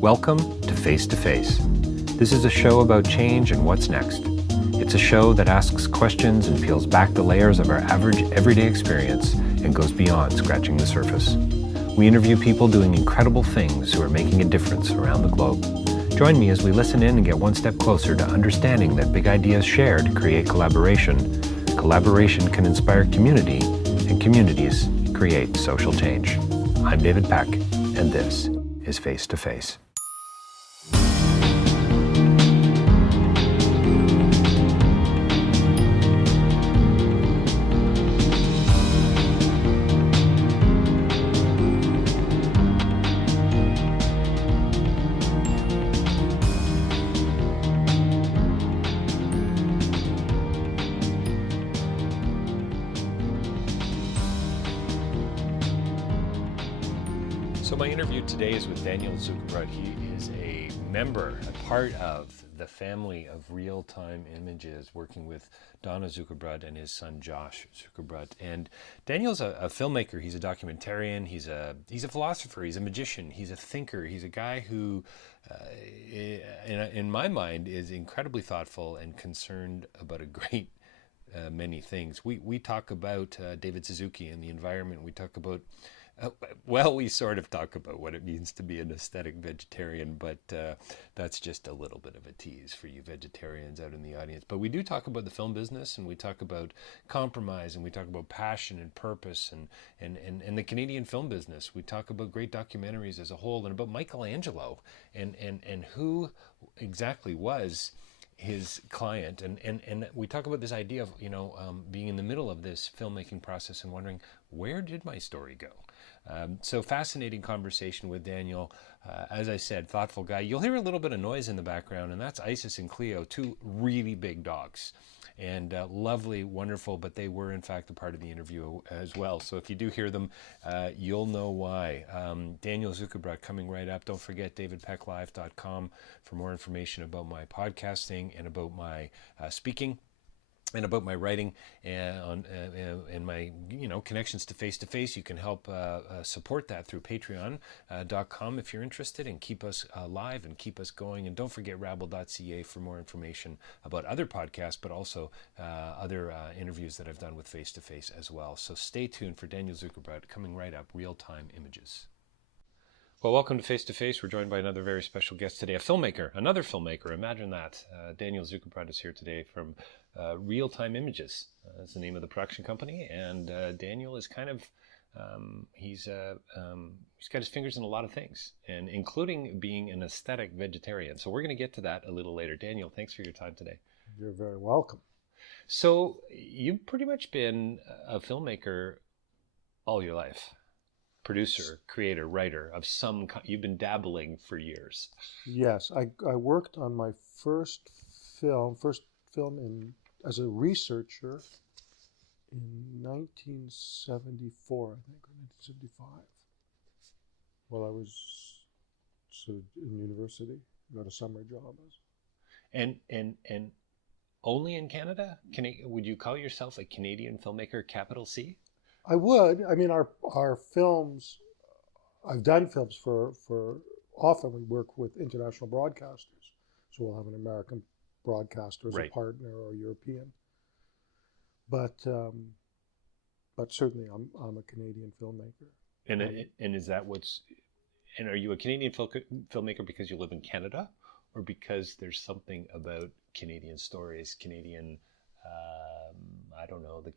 Welcome to Face to Face. This is a show about change and what's next. It's a show that asks questions and peels back the layers of our average everyday experience and goes beyond scratching the surface. We interview people doing incredible things who are making a difference around the globe. Join me as we listen in and get one step closer to understanding that big ideas shared create collaboration. Collaboration can inspire community, and communities create social change. I'm David Peck, and this is Face to Face. So my interview today is with Daniel Zuckerbrot. He is a member, a part of the family of real-time images, working with Donna Zuckerbrot and his son Josh Zuckerbrot. And Daniel's a filmmaker. He's a documentarian. He's a philosopher. He's a magician. He's a thinker. He's a guy who, in my mind, is incredibly thoughtful and concerned about a great many things. We talk about David Suzuki and the environment. We talk about we sort of talk about what it means to be an aesthetic vegetarian, but that's just a little bit of a tease for you vegetarians out in the audience. But we do talk about the film business, and we talk about compromise, and we talk about passion and purpose, and the Canadian film business. We talk about great documentaries as a whole, and about Michelangelo, and who exactly was his client, and we talk about this idea of being in the middle of this filmmaking process and wondering, where did my story go? So fascinating conversation with Daniel. As I said, thoughtful guy. You'll hear a little bit of noise in the background, and that's Isis and Cleo, two really big dogs. And lovely, wonderful, but they were in fact a part of the interview as well. So if you do hear them, you'll know why. Daniel Zuckerbrot coming right up. Don't forget davidpecklive.com for more information about my podcasting and about my speaking, and about my writing and my connections to Face to Face. You can help support that through patreon.com if you're interested, and keep us live and keep us going. And don't forget rabble.ca for more information about other podcasts, but also other interviews that I've done with Face to Face as well. So stay tuned for Daniel Zuckerbrot coming right up, real-time images. Well, welcome to Face to Face. We're joined by another very special guest today, a filmmaker, another filmmaker. Imagine that. Daniel Zuckerbrot is here today from Real-Time Images. That's the name of the production company. And Daniel is kind of, he's got his fingers in a lot of things, and including being an aesthetic vegetarian. So we're going to get to that a little later. Daniel, thanks for your time today. You're very welcome. So you've pretty much been a filmmaker all your life. Producer, creator, writer of some kind. You've been dabbling for years. Yes, I worked on my first film as a researcher in 1974, I think, or 1975. While I was sort of in university, got a summer job. And only in Canada? Would you call yourself a Canadian filmmaker, capital C? I would. I mean, our films, I've done films for often we work with international broadcasters. So we'll have an American broadcaster as a partner, or European. But certainly I'm a Canadian filmmaker. And is that and are you a Canadian filmmaker because you live in Canada, or because there's something about Canadian stories, Canadian the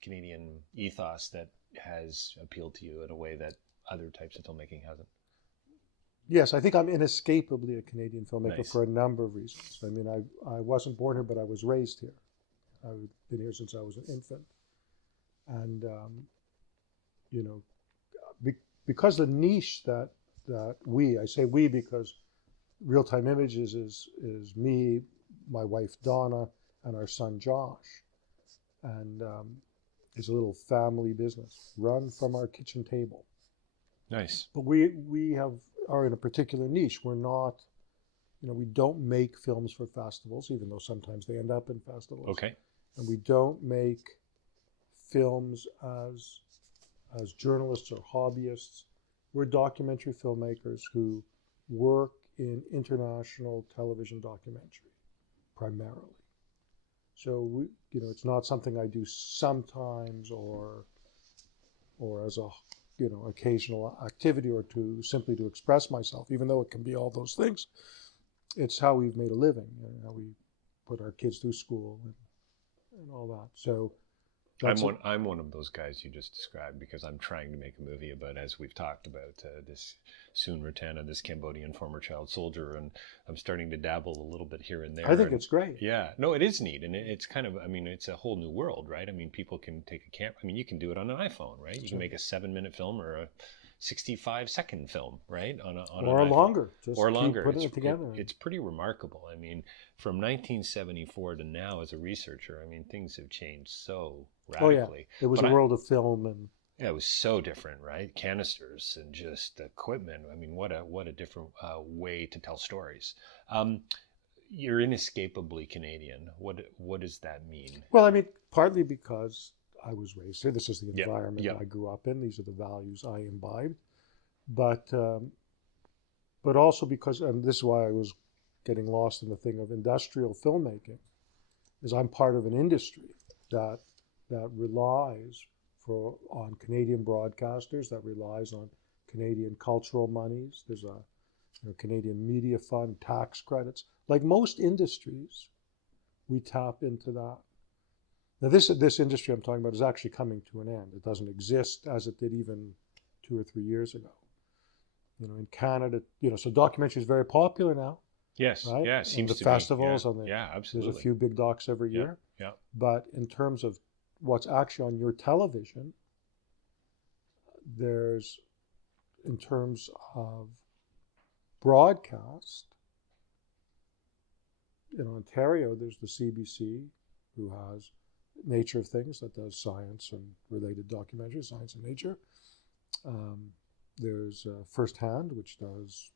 Canadian ethos that has appealed to you in a way that other types of filmmaking hasn't? Yes, I think I'm inescapably a Canadian filmmaker. Nice. For a number of reasons. I mean, I wasn't born here, but I was raised here. I've been here since I was an infant. And, because the niche that I say we because Real-Time Images is me, my wife Donna, and our son Josh. And it's a little family business run from our kitchen table. Nice. But we are in a particular niche. We're not, we don't make films for festivals, even though sometimes they end up in festivals. Okay. And we don't make films as journalists or hobbyists. We're documentary filmmakers who work in international television documentary, primarily. So it's not something I do sometimes or as a occasional activity or simply to express myself, even though it can be all those things. It's how we've made a living, how we put our kids through school and all that. So I'm one of those guys you just described, because I'm trying to make a movie about, as we've talked about, this Sun Ratana, this Cambodian former child soldier, and I'm starting to dabble a little bit here and there. I think it's great. Yeah, no, it is neat, and it's kind of, it's a whole new world, right? People can take a camera. You can do it on an iPhone, right? You can make a 7-minute film or a 65-second film, right? Or longer. Or longer. Putting it together. It's pretty remarkable. From 1974 to now, as a researcher, things have changed so radically. Oh yeah, it was a world of film, and yeah, it was so different, right? Canisters and just equipment. What a different way to tell stories. You're inescapably Canadian. What does that mean? Well, partly because I was raised here. This is the environment I grew up in. These are the values I imbibed. But also because, and this is why I was getting lost in the thing of industrial filmmaking, is I'm part of an industry that relies on Canadian broadcasters, that relies on Canadian cultural monies. There's a Canadian media fund, tax credits. Like most industries, we tap into that. Now, this industry I'm talking about is actually coming to an end. It doesn't exist as it did even 2 or 3 years ago. In Canada, so documentary is very popular now. Yes, right? Yeah, it seems the to festivals, be. Yeah, absolutely. There's a few big docs every year. Yeah. But in terms of what's actually on your television, in terms of broadcast, in Ontario, there's the CBC, who has Nature of Things, that does science and related documentaries, science and nature. There's First Hand, which does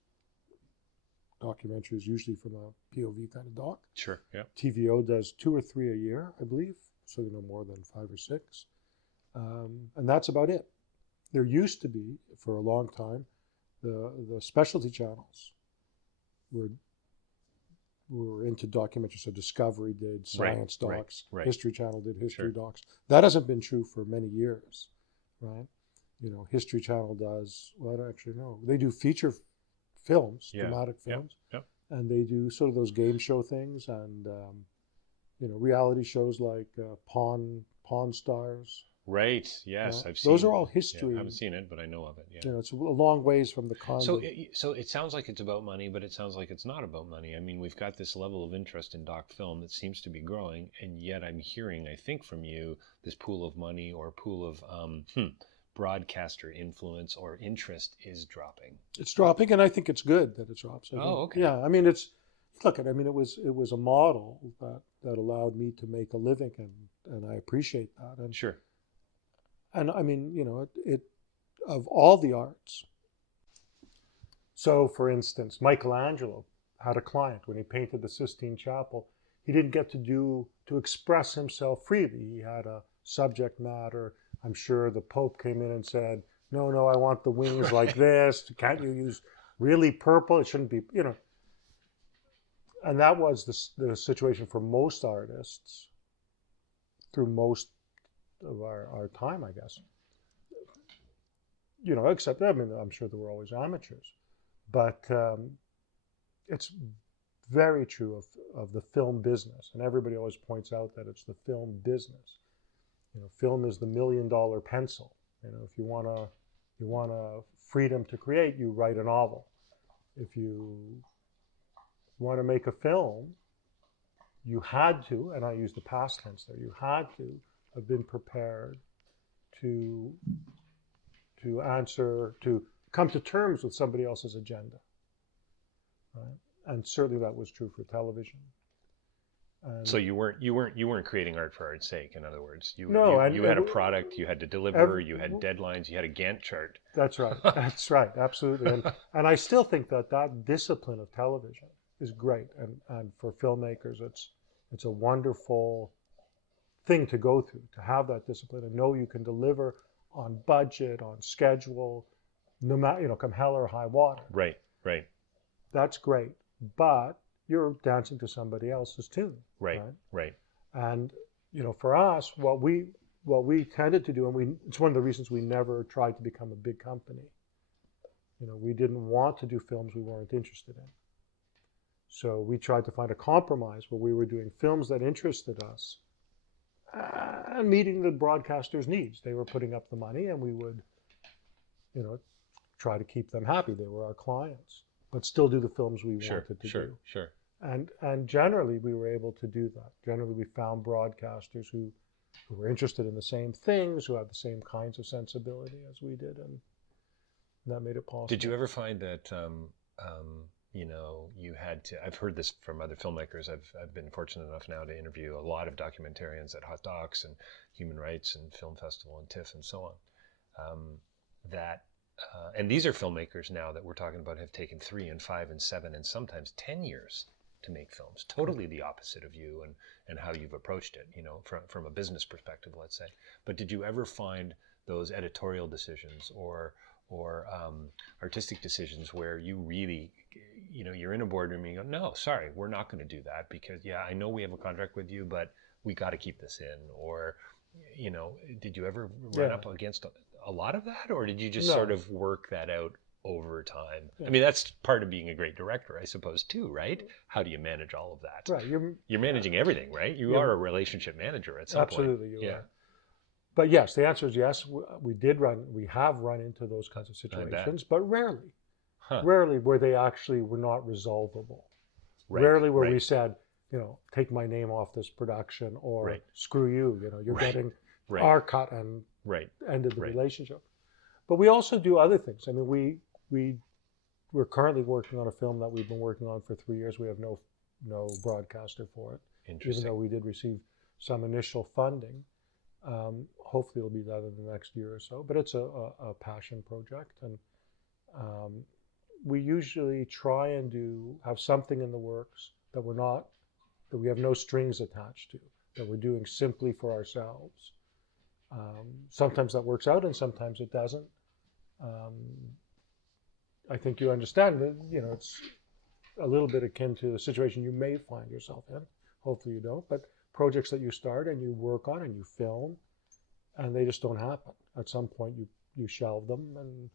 documentaries usually from a POV kind of doc. Sure, yeah. TVO does 2 or 3 a year, I believe, so no more than 5 or 6. And that's about it. There used to be, for a long time, the specialty channels were into documentaries. So Discovery did science docs, right. History Channel did history Sure. docs. That hasn't been true for many years, right? History Channel does, well, actually, no. They do feature films, dramatic films, and they do sort of those game show things and, reality shows like Pawn Stars. Right. Yes, I've seen. Those are all history. I haven't seen it, but I know of it. Yeah. It's a long ways from the concept. So it sounds like it's about money, but it sounds like it's not about money. We've got this level of interest in doc film that seems to be growing, and yet I'm hearing, I think, from you, this pool of money or pool of broadcaster influence or interest is dropping. It's dropping, and I think it's good that it drops. Okay. Yeah, it was a model that allowed me to make a living, and I appreciate that. And sure. And it of all the arts. So, for instance, Michelangelo had a client when he painted the Sistine Chapel. He didn't get to express himself freely. He had a subject matter. I'm sure the Pope came in and said, no, I want the wings like this. Can't you use really purple? It shouldn't be, And that was the situation for most artists through most of our time, I guess. Except, I'm sure there were always amateurs. But it's very true of the film business. And everybody always points out that it's the film business. Film is the $1 million pencil. If you want a freedom to create, you write a novel. If you want to make a film, you had to, and I use the past tense there, you had to have been prepared to come to terms with somebody else's agenda. Right? And certainly that was true for television. So you weren't creating art for art's sake. In other words, you had a product, you had to deliver, you had deadlines, you had a Gantt chart. That's right. That's right. Absolutely. And I still think that discipline of television is great, and for filmmakers, it's a wonderful thing to go through, to have that discipline and know you can deliver on budget, on schedule, no matter come hell or high water. Right. that's great, but you're dancing to somebody else's tune, Right. right? Right. And for us, what we tended to do, and it's one of the reasons we never tried to become a big company. We didn't want to do films we weren't interested in. So we tried to find a compromise where we were doing films that interested us and meeting the broadcasters' needs. They were putting up the money, and we would, try to keep them happy. They were our clients, but still do the films we wanted to do. Sure. And generally, we were able to do that. Generally, we found broadcasters who were interested in the same things, who had the same kinds of sensibility as we did, and that made it possible. Did you ever find that, you had to, I've heard this from other filmmakers. I've been fortunate enough now to interview a lot of documentarians at Hot Docs and Human Rights and Film Festival and TIFF and so on, and these are filmmakers now that we're talking about have taken 3 and 5 and 7 and sometimes 10 years to make films, totally the opposite of you and how you've approached it, from a business perspective, let's say. But did you ever find those editorial decisions or artistic decisions where you really, you're in a boardroom and you go, no, sorry, we're not going to do that because, I know we have a contract with you, but we got to keep this in? Or, did you ever run up against a lot of that, or did you just sort of work that out over time? I mean, that's part of being a great director, I suppose, too, right? How do you manage all of that? Right. You're managing everything, right? You are a relationship manager at some point. Absolutely, you are. But yes, the answer is yes. We have run into those kinds of situations, but rarely. Rarely where they actually were not resolvable. Rarely where we said, take my name off this production, or screw you, you're getting our cut, and ended the relationship. But we also do other things. I mean, we're currently working on a film that we've been working on for 3 years. We have no broadcaster for it, even though we did receive some initial funding. Hopefully it'll be that in the next year or so. But it's a passion project, and we usually try and have something in the works that we have no strings attached to, that we're doing simply for ourselves. Sometimes that works out, and sometimes it doesn't. I think you understand that, it's a little bit akin to the situation you may find yourself in. Hopefully you don't, but projects that you start and you work on and you film, and they just don't happen. At some point you shelve them and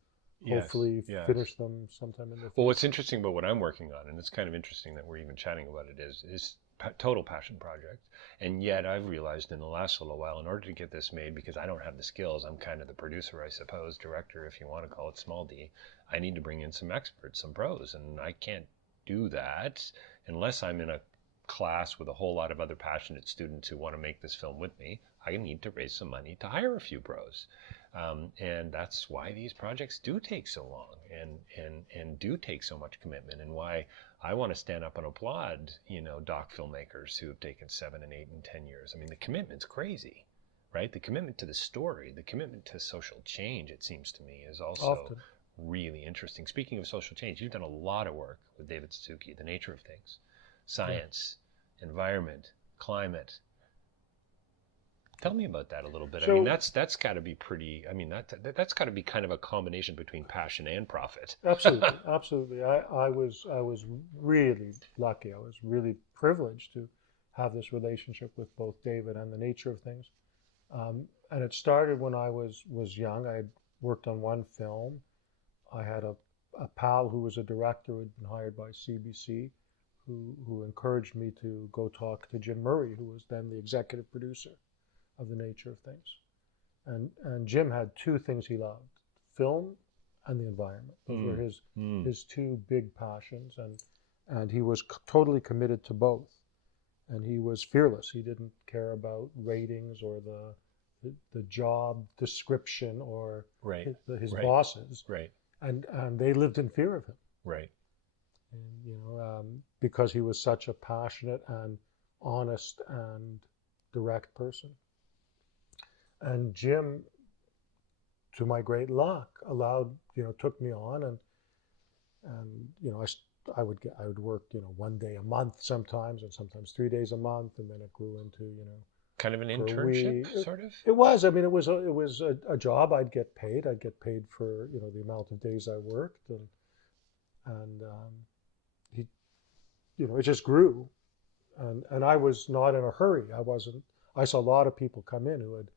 hopefully finish them sometime in the future. Well, what's interesting about what I'm working on, and it's kind of interesting that we're even chatting about it, is total passion project. And yet I've realized in the last little while, in order to get this made, because I don't have the skills, I'm kind of the producer, I suppose, director, if you want to call it small d, I need to bring in some experts, some pros, and I can't do that unless I'm in a class with a whole lot of other passionate students who want to make this film with me. I need to raise some money to hire a few pros. And that's why these projects do take so long and do take so much commitment, and why I want to stand up and applaud, doc filmmakers who have taken 7 and 8 and 10 years. I mean, the commitment's crazy, right? The commitment to the story, the commitment to social change, it seems to me, is also really interesting. Speaking of social change, you've done a lot of work with David Suzuki, the nature of things, science, environment, climate. Tell me about that a little bit. So, I mean, that's got to be pretty. I mean, that's got to be kind of a combination between passion and profit. Absolutely. I was really lucky. I was really privileged to have this relationship with both David and the nature of things. And it started when I was young. I had worked on one film. I had a pal who was a director who had been hired by CBC, who encouraged me to go talk to Jim Murray, who was then the executive producer of the nature of things. And Jim had 2 things he loved: film and the environment. Those were his 2 big passions, and he was totally committed to both. And he was fearless. He didn't care about ratings or the job description or his bosses. And they lived in fear of him. And, because he was such a passionate and honest and direct person. And Jim, to my great luck, took me on, and I would work, 1 day a month sometimes, and sometimes 3 days a month, and then it grew into, kind of an internship, sort of. It was. I mean, it was a job. I'd get paid. I'd get paid for the amount of days I worked, and it just grew. And I was not in a hurry. I saw a lot of people come in who had,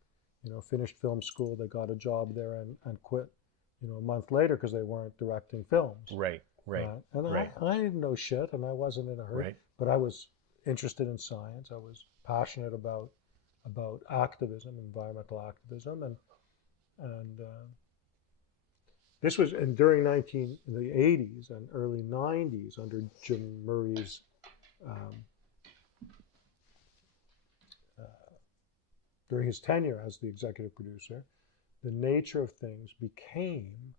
finished film school, they got a job there and quit, a month later because they weren't directing films. Right. And right. I didn't know shit, and I wasn't in a hurry. Right. But I was interested in science. I was passionate about activism, environmental activism, and this was during the 80s and early 90s under Jim Murray's during his tenure as the executive producer, the nature of things became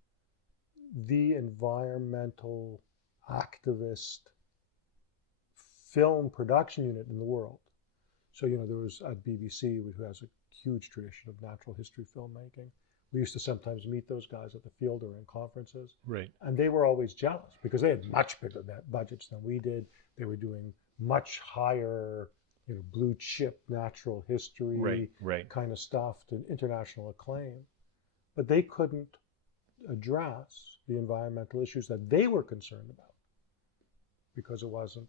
the environmental activist film production unit in the world. So, there was at BBC, who has a huge tradition of natural history filmmaking. We used to sometimes meet those guys at the field or in conferences. Right. And they were always jealous because they had much bigger budgets than we did. They were doing much higher, blue chip natural history kind of stuff to international acclaim. But they couldn't address the environmental issues that they were concerned about because it wasn't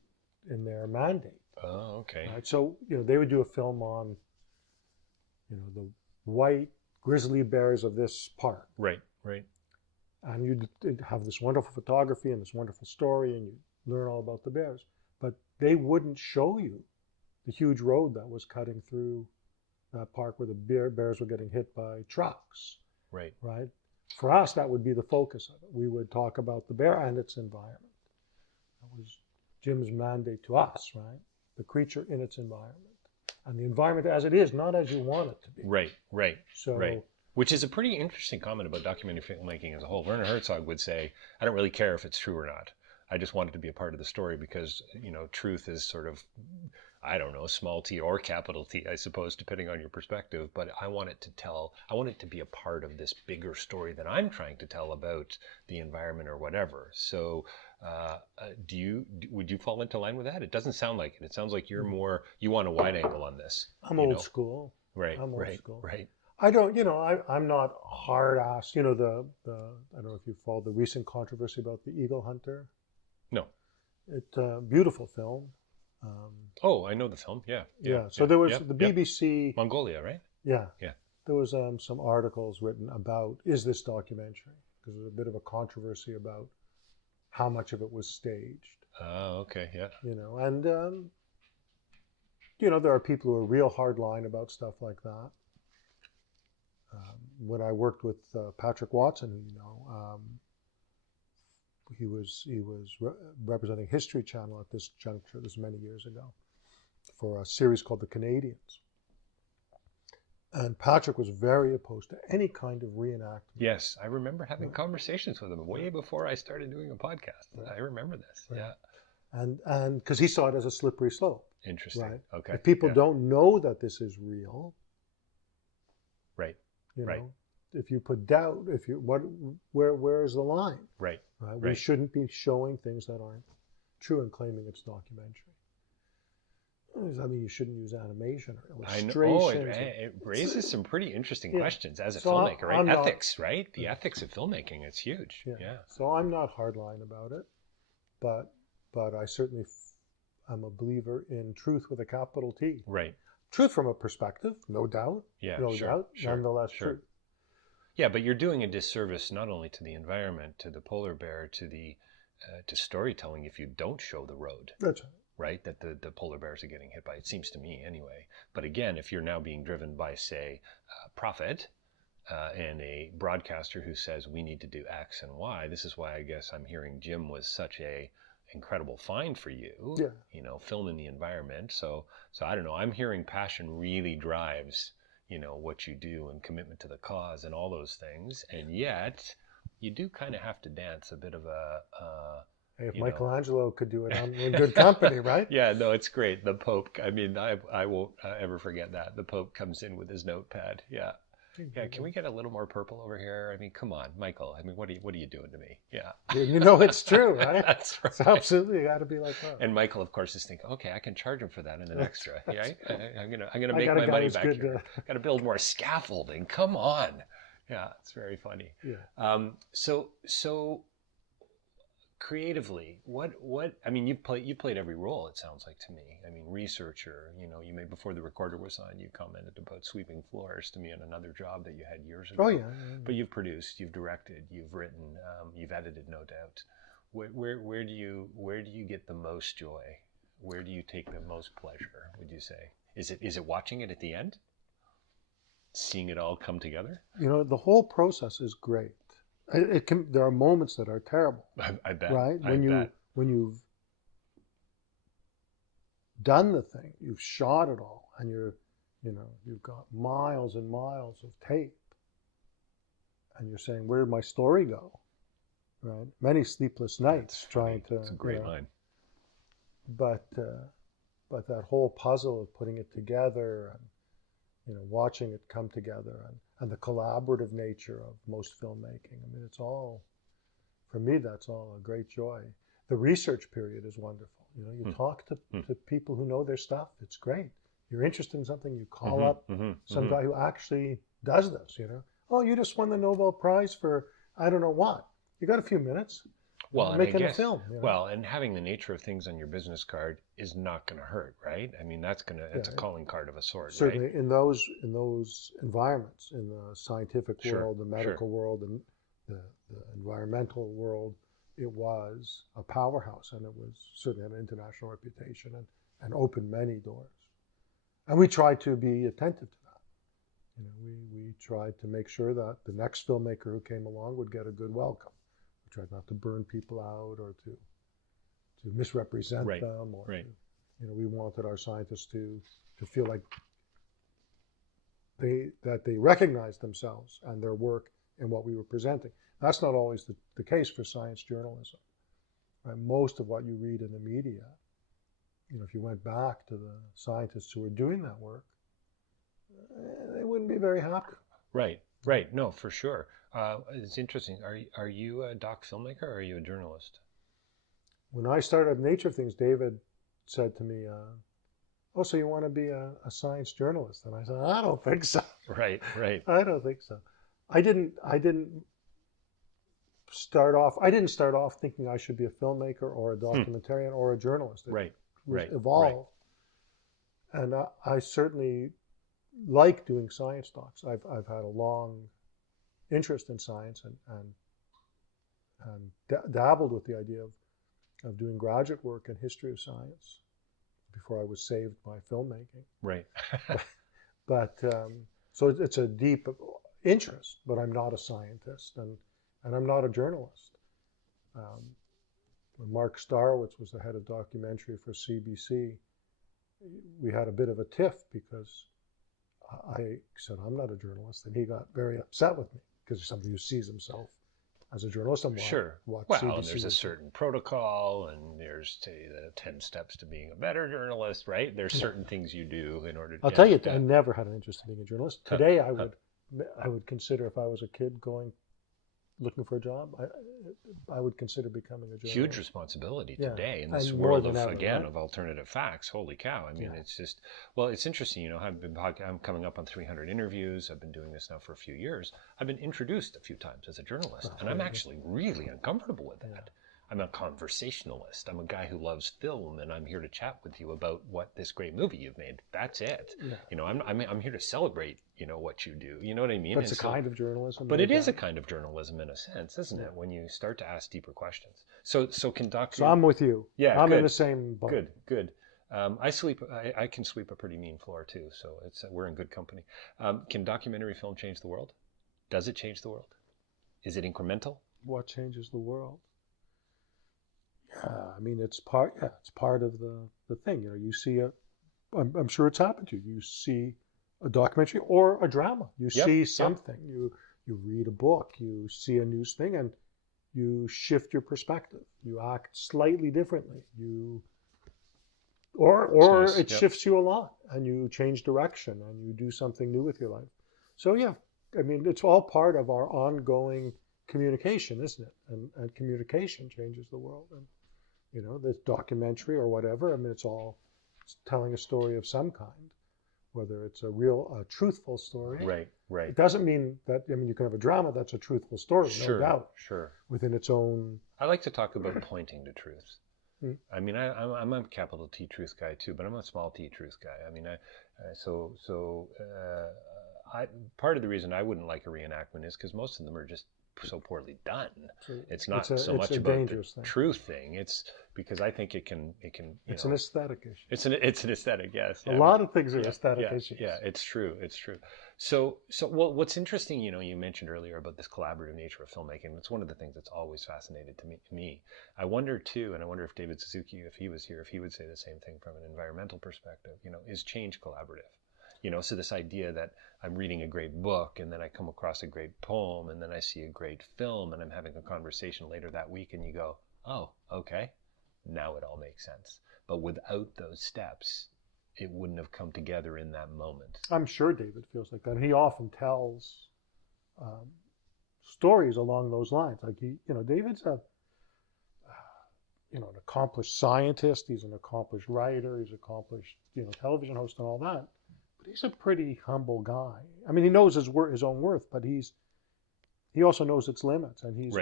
in their mandate. Oh, okay. Right? So, they would do a film on, the white grizzly bears of this park. Right. And you'd have this wonderful photography and this wonderful story, and you learn all about the bears. But they wouldn't show you the huge road that was cutting through that park where the bears were getting hit by trucks. Right. For us, that would be the focus of it. We would talk about the bear and its environment. That was Jim's mandate to us, right? The creature in its environment. And the environment as it is, not as you want it to be. Right. So, Which is a pretty interesting comment about documentary filmmaking as a whole. Werner Herzog would say, I don't really care if it's true or not. I just want it to be a part of the story because, truth is sort of, I don't know, small t or capital T, I suppose, depending on your perspective. But I want it to be a part of this bigger story that I'm trying to tell about the environment or whatever. So would you fall into line with that? It doesn't sound like it. It sounds like you want a wide angle on this. I'm old school. Right. I'm old school. Right. I don't, I'm not hard-ass. I don't know if you followed the recent controversy about the eagle hunter. No. It's a beautiful film. I know the film. Yeah. So there was the BBC. Mongolia, right? Yeah. Yeah. There was some articles written about, is this documentary? Because there was a bit of a controversy about how much of it was staged. Oh, okay. Yeah. And, there are people who are real hardline about stuff like that. When I worked with Patrick Watson, he was representing History Channel at this juncture, this many years ago, for a series called The Canadians. And Patrick was very opposed to any kind of reenactment. Yes, I remember having conversations with him way before I started doing a podcast. I remember this. Right. Yeah. And because he saw it as a slippery slope. Interesting. Right? Okay. If people don't know that this is real, right. If you put doubt, where is the line? Right. We shouldn't be showing things that aren't true and claiming it's documentary. I mean, you shouldn't use animation or illustrations. It raises some pretty interesting questions as a filmmaker, right? Ethics, right? The ethics of filmmaking, it's huge. Yeah. So I'm not hardline about it, but I certainly am a believer in truth with a capital T. Right. Truth from a perspective, no doubt. Yeah, no doubt. Nonetheless, truth. Yeah, but you're doing a disservice not only to the environment, to the polar bear, to storytelling if you don't show the road. That's right. Right, that the polar bears are getting hit by. It seems to me, anyway. But again, if you're now being driven by, say, profit and a broadcaster who says we need to do X and Y, this is why I guess I'm hearing Jim was such a incredible find for you. Yeah. Film in the environment. So I don't know. I'm hearing passion really drives what you do and commitment to the cause and all those things, and yet you do kind of have to dance a bit of a. If Michelangelo could do it, I'm in good company, right? Yeah, no, it's great. The Pope, I mean, I won't ever forget that. The Pope comes in with his notepad. Yeah. Yeah, can we get a little more purple over here? I mean, come on, Michael. I mean, what are you doing to me? Yeah. It's true, right? That's right. It's absolutely got to be like that. And Michael, of course, is thinking, okay, I can charge him for that and an extra. Yeah, I'm gonna make my money back here. Got to build more scaffolding. Come on. Yeah, it's very funny. Yeah. So creatively, what I mean, you played every role, it sounds like to me. I mean, researcher, you know, you made, before the recorder was on, you commented about sweeping floors to me on another job that you had years ago. Oh yeah, yeah. But you've produced, you've directed, you've written, you've edited, no doubt. Where do you get the most joy? Where do you take the most pleasure, would you say? Is it watching it at the end? Seeing it all come together? You know, the whole process is great. It can. There are moments that are terrible. I bet. Right? I bet. When you've done the thing, you've shot it all, and you've got miles and miles of tape, and you're saying, where did my story go? Right? Many sleepless nights trying to. It's a great line. But that whole puzzle of putting it together and watching it come together and the collaborative nature of most filmmaking. I mean, it's all, for me, that's all a great joy. The research period is wonderful. You talk to people who know their stuff. It's great. You're interested in something, you call up some guy who actually does this, Oh, you just won the Nobel Prize for I don't know what. You got a few minutes. Well, making a film. Well, and having the nature of things on your business card is not going to hurt, right? I mean, it's a calling card of a sort, certainly right? in those environments, in the scientific world, the medical world, and the environmental world, it was a powerhouse, and it was certainly an international reputation and opened many doors. And we tried to be attentive to that. We tried to make sure that the next filmmaker who came along would get a good welcome. We tried not to burn people out or to misrepresent them, or we wanted our scientists to feel like they recognized themselves and their work in what we were presenting. That's not always the case for science journalism. Right? Most of what you read in the media, if you went back to the scientists who were doing that work, they wouldn't be very happy. Right. No, for sure. It's interesting. Are you a doc filmmaker or are you a journalist? When I started Nature of Things, David said to me, "Oh, so you want to be a science journalist?" And I said, "I don't think so." Right. I don't think so. I didn't start off thinking I should be a filmmaker or a documentarian or a journalist. It evolved, and I certainly like doing science docs. I've had a long interest in science and dabbled with the idea of doing graduate work in history of science before I was saved by filmmaking. Right. But so it's a deep interest, but I'm not a scientist and I'm not a journalist. When Mark Starwitz was the head of documentary for CBC, we had a bit of a tiff because I said, I'm not a journalist, and he got very upset with me because he's somebody who sees himself as a journalist. And what Well, CBC and there's a certain protocol, and there's the 10 steps to being a better journalist, right? There's certain things you do in order to... I'll tell you, I never had an interest in being a journalist. Today, I would consider, if I was a kid looking for a job, I would consider becoming a journalist. Huge responsibility today in this and world ever, of alternative facts. Holy cow. I mean, it's just, well, it's interesting, I'm coming up on 300 interviews. I've been doing this now for a few years. I've been introduced a few times as a journalist, and I'm actually really uncomfortable with that. Yeah. I'm a conversationalist. I'm a guy who loves film, and I'm here to chat with you about what this great movie you've made. That's it. Yeah. I'm here to celebrate, what you do. You know what I mean? That's a kind of journalism. But it is a kind of journalism in a sense, isn't it? When you start to ask deeper questions. So So I'm with you. Yeah, I'm good. in the same boat. Good. I can sweep a pretty mean floor too. So we're in good company. Can documentary film change the world? Does it change the world? Is it incremental? What changes the world? I mean, it's part of the thing. You see I'm sure it's happened to you. You see a documentary or a drama. You see something. You read a book. You see a news thing, and you shift your perspective. You act slightly differently. Or nice. It shifts you a lot, and you change direction, and you do something new with your life. So I mean, it's all part of our ongoing communication, isn't it? And communication changes the world. And this documentary or whatever, I mean, it's telling a story of some kind, whether it's a truthful story. Right. It doesn't mean that, you can have a drama that's a truthful story, no doubt. Sure. Within its own I like to talk about pointing to truth. Mm. I mean, I'm a capital T truth guy too, but I'm a small T truth guy. I mean, I part of the reason I wouldn't like a reenactment is because most of them are just so poorly done. It's not so much about the truth thing. It's because I think it can. It's an aesthetic issue. It's an aesthetic, yes. A lot of things are aesthetic issues. Yeah, it's true. It's true. So well, what's interesting, you mentioned earlier about this collaborative nature of filmmaking. It's one of the things that's always fascinated to me. I wonder too, and I wonder if David Suzuki, if he was here, if he would say the same thing from an environmental perspective. Is change collaborative? So this idea that I'm reading a great book and then I come across a great poem and then I see a great film and I'm having a conversation later that week and you go, oh, okay, now it all makes sense. But without those steps, it wouldn't have come together in that moment. I'm sure David feels like that. And he often tells stories along those lines. Like David's an accomplished scientist. He's an accomplished writer. He's an accomplished, television host and all that. But he's a pretty humble guy. I mean, he knows his own worth, but he also knows its limits. And he's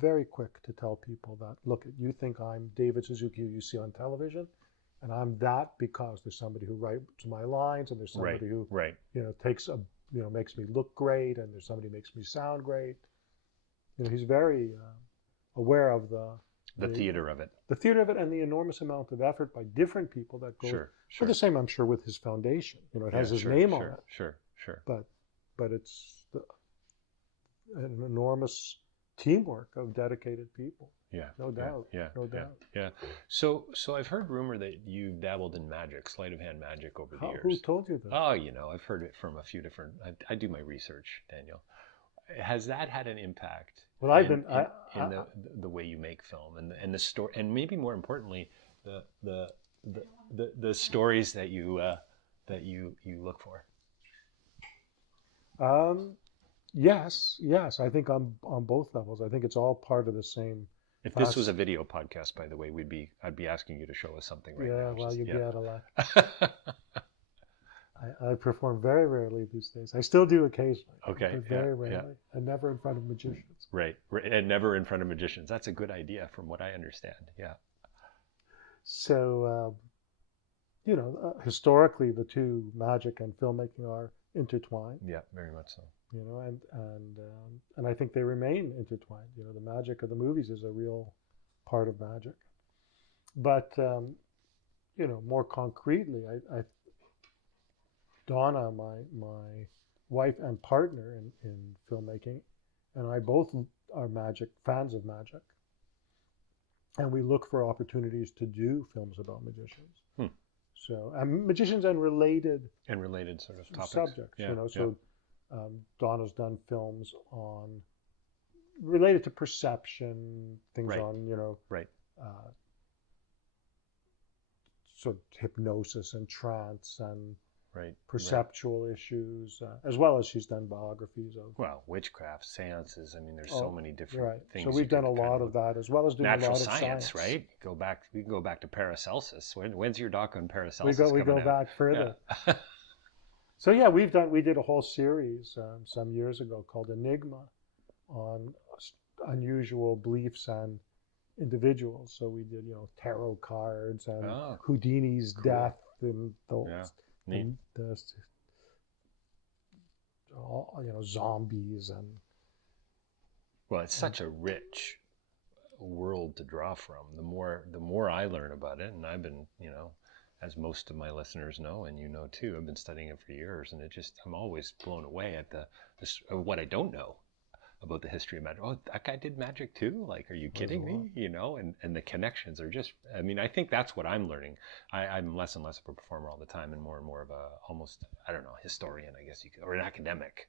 very quick to tell people that, look, you think I'm David Suzuki who you see on television, and I'm that because there's somebody who writes my lines, and there's somebody who takes makes me look great, and there's somebody who makes me sound great. He's very aware of the theater of it. The theater of it, and the enormous amount of effort by different people that go for the same, I'm sure, with his foundation. It has his name on it. Sure. But it's an enormous teamwork of dedicated people. Yeah, no doubt. Yeah. So I've heard rumor that you've dabbled in magic, sleight of hand magic over the years. Who told you that? Oh, I've heard it from a few different. I do my research, Daniel. Has that had an impact? Well, in the way you make film and the story, and maybe more importantly, the stories that you look for. Yes. I think on both levels. I think it's all part of the same. If this was a video podcast, by the way, I'd be asking you to show us something right now. Yeah, well, you'd be out of luck. I perform very rarely these days. I still do occasionally. Okay. But very rarely. And never in front of magicians. Right. And never in front of magicians. That's a good idea from what I understand. Yeah. So, historically, the two, magic and filmmaking, are intertwined. Yeah, very much so. And I think they remain intertwined. The magic of the movies is a real part of magic. But, more concretely, I Donna, my wife and partner in filmmaking, and I both are fans of magic. And we look for opportunities to do films about magicians. So, magicians and related sort of topics. Subjects. Donna's done films related to perception, things on, sort of hypnosis and trance and perceptual issues, as well as she's done biographies of witchcraft, seances. I mean, there's so many different things. So we've done a lot of that, as well as doing natural a lot of science. Right? We can go back to Paracelsus. When's your doc on Paracelsus? We go back further. Yeah. So yeah, we did a whole series some years ago called Enigma, on unusual beliefs and individuals. So we did tarot cards and Houdini's death and zombies and. Well, it's such a rich world to draw from. The more I learn about it, and I've been, as most of my listeners know, and too, I've been studying it for years, and I'm always blown away at what I don't know about the history of magic. Oh, that guy did magic too? Like, are you kidding me? And the connections are just, I think that's what I'm learning. I'm less and less of a performer all the time and more of a, almost, I don't know, historian, I guess you could, or an academic.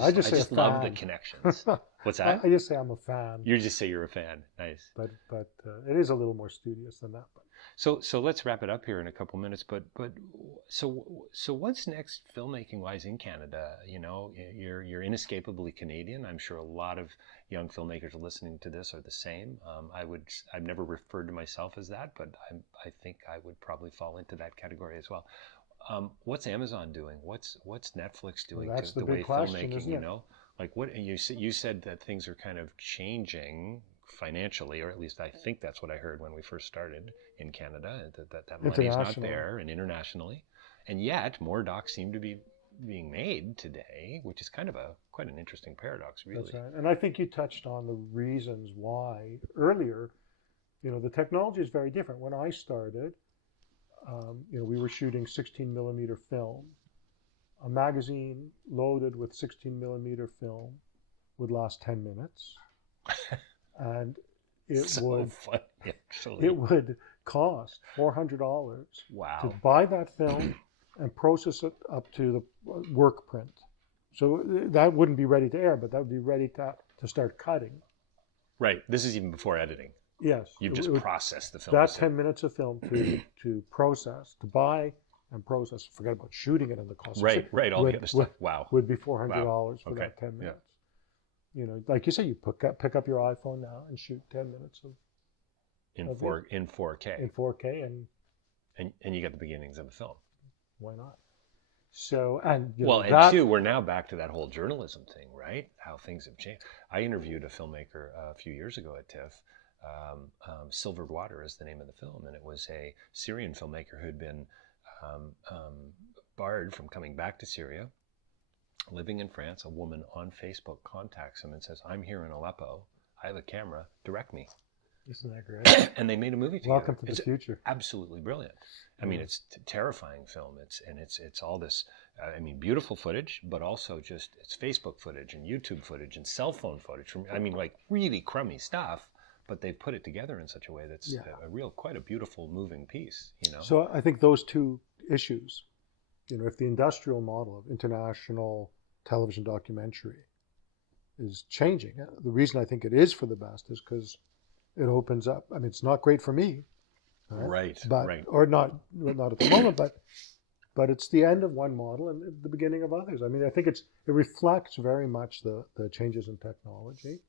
I just love the connections. What's that? I just say I'm a fan. You just say you're a fan. Nice. But it is a little more studious than that. So let's wrap it up here in a couple minutes. But so what's next filmmaking wise in Canada? You're inescapably Canadian. I'm sure a lot of young filmmakers listening to this are the same. I've never referred to myself as that, but I think I would probably fall into that category as well. What's Amazon doing? What's Netflix doing? Well, that's the way question, filmmaking, Like what you said that things are kind of changing financially, or at least I think that's what I heard when we first started in Canada, that money's not there, and internationally. And yet more docs seem to be being made today, which is kind of quite an interesting paradox, really. That's right. And I think you touched on the reasons why earlier. The technology is very different. When I started, we were shooting 16 millimeter film. A magazine loaded with 16 millimeter film would last 10 minutes. And it would cost $400 to buy that film and process it up to the work print. So that wouldn't be ready to air, but that would be ready to start cutting. Right. This is even before editing. Yes. You've just processed the film. That 10 minutes of film to process, to buy and process, forget about shooting it in the cost. Right, all the other stuff. Wow. Would be $400 for that 10 minutes. Yeah. Like you say, you pick up your iPhone now and shoot 10 minutes of in 4K. In 4K and you get the beginnings of the film. Why not? So, and two, we're now back to that whole journalism thing, right? How things have changed. I interviewed a filmmaker a few years ago at TIFF. Silver Water is the name of the film, and it was a Syrian filmmaker who had been barred from coming back to Syria, living in France. A woman on Facebook contacts him and says, "I'm here in Aleppo. I have a camera. Direct me." Isn't that great? And they made a movie together. Welcome to the future. Absolutely brilliant. I mean, it's terrifying film. It's all this, beautiful footage, but also just it's Facebook footage and YouTube footage and cell phone footage. Like really crummy stuff. But they put it together in such a way that's quite a beautiful, moving piece, So I think those two issues, if the industrial model of international television documentary is changing, the reason I think it is for the best is because it opens up. I mean, it's not great for me, right? Or not at the moment, but it's the end of one model and the beginning of others. I mean, I think it reflects very much the changes in technology.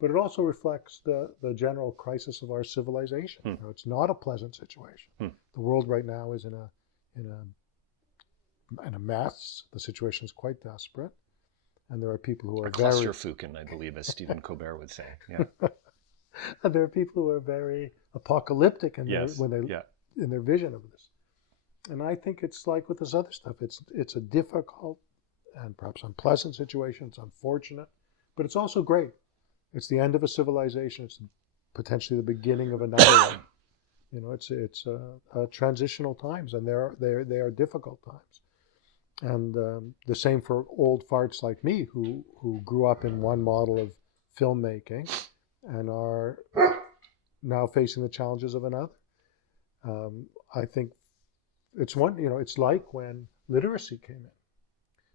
But it also reflects the general crisis of our civilization. It's not a pleasant situation. The world right now is in a mess. The situation is quite desperate, and there are people who are clusterfuken, I believe, as Stephen Colbert would say. Yeah. And there are people who are very apocalyptic in their vision of this. And I think it's like with this other stuff. It's a difficult and perhaps unpleasant situation. It's unfortunate, but it's also great. It's the end of a civilization. It's potentially the beginning of another one. It's transitional times, and they are difficult times. And the same for old farts like me, who grew up in one model of filmmaking, and are now facing the challenges of another. I think it's it's like when literacy came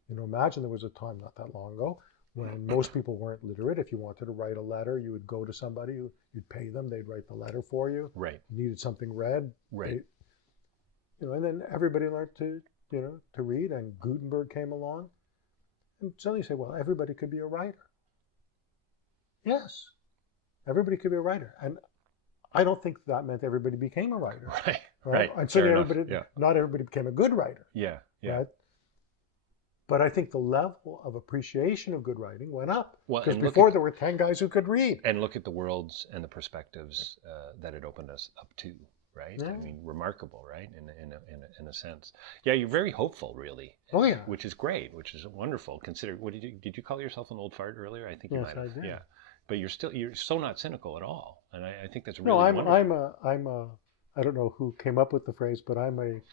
in. Imagine there was a time not that long ago when most people weren't literate. If you wanted to write a letter, you would go to somebody, you'd pay them, they'd write the letter for you. Right. You needed something read. Right. And then everybody learned to read, and Gutenberg came along. And suddenly you say, well, everybody could be a writer. Yes, everybody could be a writer. And I don't think that meant everybody became a writer. Right. And certainly not everybody became a good writer. Yeah. Right? But I think the level of appreciation of good writing went up. Because before there were 10 guys who could read. And look at the worlds and the perspectives that it opened us up to, right? Yeah. I mean, remarkable, right? In a sense. Yeah, you're very hopeful, really. Oh, yeah. Which is great, which is wonderful. Consider, did you call yourself an old fart earlier? I think you might have. I did. Yeah. But you're so not cynical at all. And I think that's really wonderful. I don't know who came up with the phrase, but I'm a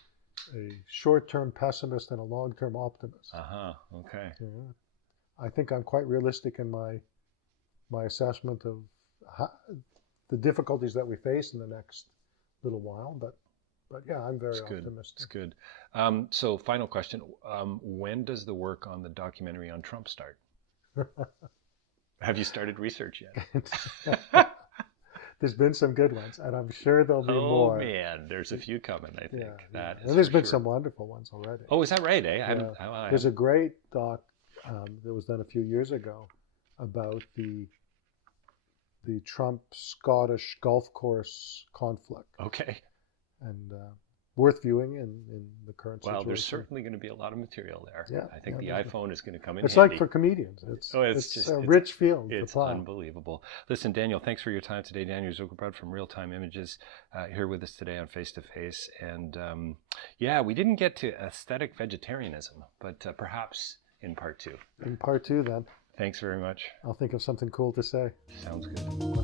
short-term pessimist and a long-term optimist. Okay. I think I'm quite realistic in my assessment of the difficulties that we face in the next little while. But yeah, I'm very optimistic. It's good. So final question. When does the work on the documentary on Trump start? Have you started research yet? There's been some good ones, and I'm sure there'll be more. Oh man, there's a few coming, I think. And there's been some wonderful ones already. Oh, is that right, eh? Yeah. There's a great doc that was done a few years ago about the Trump-Scottish golf course conflict. Okay. And worth viewing in the current Well, situation. there's certainly going to be a lot of material there. Yeah, I think yeah, the iPhone is going to come in it's handy. like for comedians. It's Just a rich field to It's plow. unbelievable. Listen, Daniel, thanks for your time today. Daniel Zuckerbrot from Real Time Images here with us today on Face to Face. And yeah, we didn't get to aesthetic vegetarianism, but perhaps in part 2. In part 2, then. Thanks very much. I'll think of something cool to say. Sounds good.